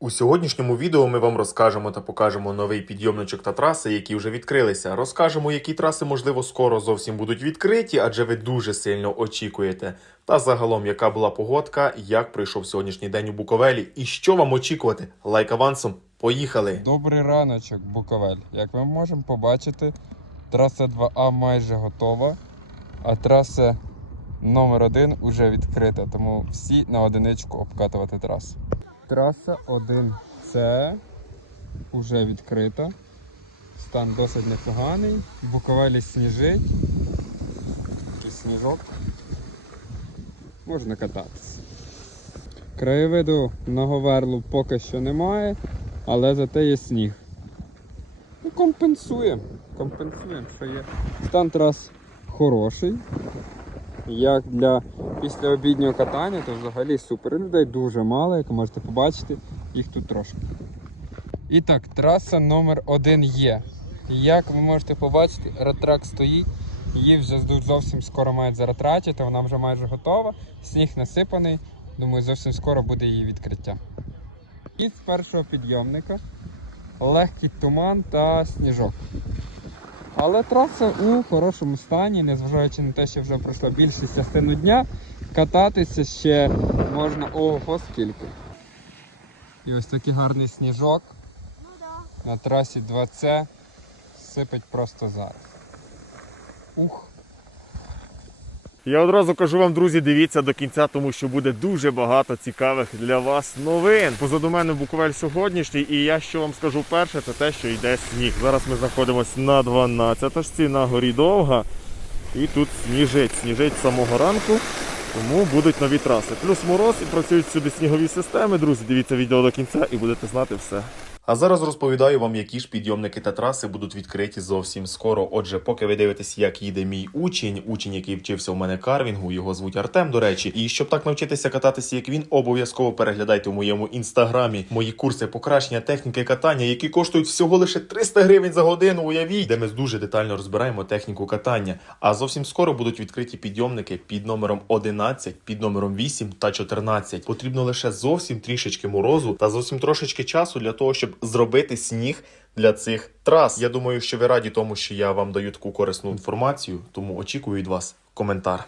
У сьогоднішньому відео ми вам розкажемо та покажемо новий підйомничок та траси, які вже відкрилися. Розкажемо, які траси, можливо, скоро зовсім будуть відкриті, адже ви дуже сильно очікуєте. Та загалом, яка була погодка, як пройшов сьогоднішній день у Буковелі, і що вам очікувати? Лайк авансом. Поїхали! Добрий раночок, Буковель. Як ми можемо побачити, траса 2А майже готова, а траса номер 1 вже відкрита, тому всі на одиничку обкатувати трасу. Траса 1С вже відкрита. Стан досить непоганий. Буковелі сніжить. Чи сніжок. Можна кататися. Краєвиду на Говерлу поки що немає, але зате є сніг. Ну, компенсуємо. Компенсуємо, що є. Стан трас хороший. Як для післяобіднього катання, то взагалі супер. Людей дуже мало, як можете побачити, їх тут трошки. І так, траса номер 1 є. Як ви можете побачити, ретрак стоїть. Її вже зовсім скоро мають заратратити, вона вже майже готова. Сніг насипаний. Думаю, зовсім скоро буде її відкриття. І з першого підйомника легкий туман та сніжок. Але траса у хорошому стані, незважаючи на те, що вже пройшла більшість частину дня, кататися ще можна ого скільки. І ось такий гарний сніжок Ну, да. на трасі 2С сипить просто зараз. Ух! Я одразу кажу вам, друзі, дивіться до кінця, тому що буде дуже багато цікавих для вас новин. Позаду мене Буковель сьогоднішній, і я що вам скажу перше, це те, що йде сніг. Зараз ми знаходимося на 12 на горі довга. І тут сніжить. Сніжить з самого ранку, тому будуть нові траси. Плюс мороз і працюють сюди снігові системи. Друзі, дивіться відео до кінця і будете знати все. А зараз розповідаю вам, які ж підйомники та траси будуть відкриті зовсім скоро. Отже, поки ви дивитесь, як їде мій учень, учень, який вчився у мене карвінгу, його звуть Артем, до речі. І щоб так навчитися кататися, як він, обов'язково переглядайте в моєму інстаграмі мої курси покращення техніки катання, які коштують всього лише 300 гривень за годину. Уявіть, де ми дуже детально розбираємо техніку катання. А зовсім скоро будуть відкриті підйомники під номером 11, під номером 8 та 14. Потрібно лише зовсім трішечки морозу та зовсім трошечки часу для того, щоб зробити сніг для цих трас. Я думаю, що ви раді тому, що я вам даю таку корисну інформацію, тому очікую від вас коментар.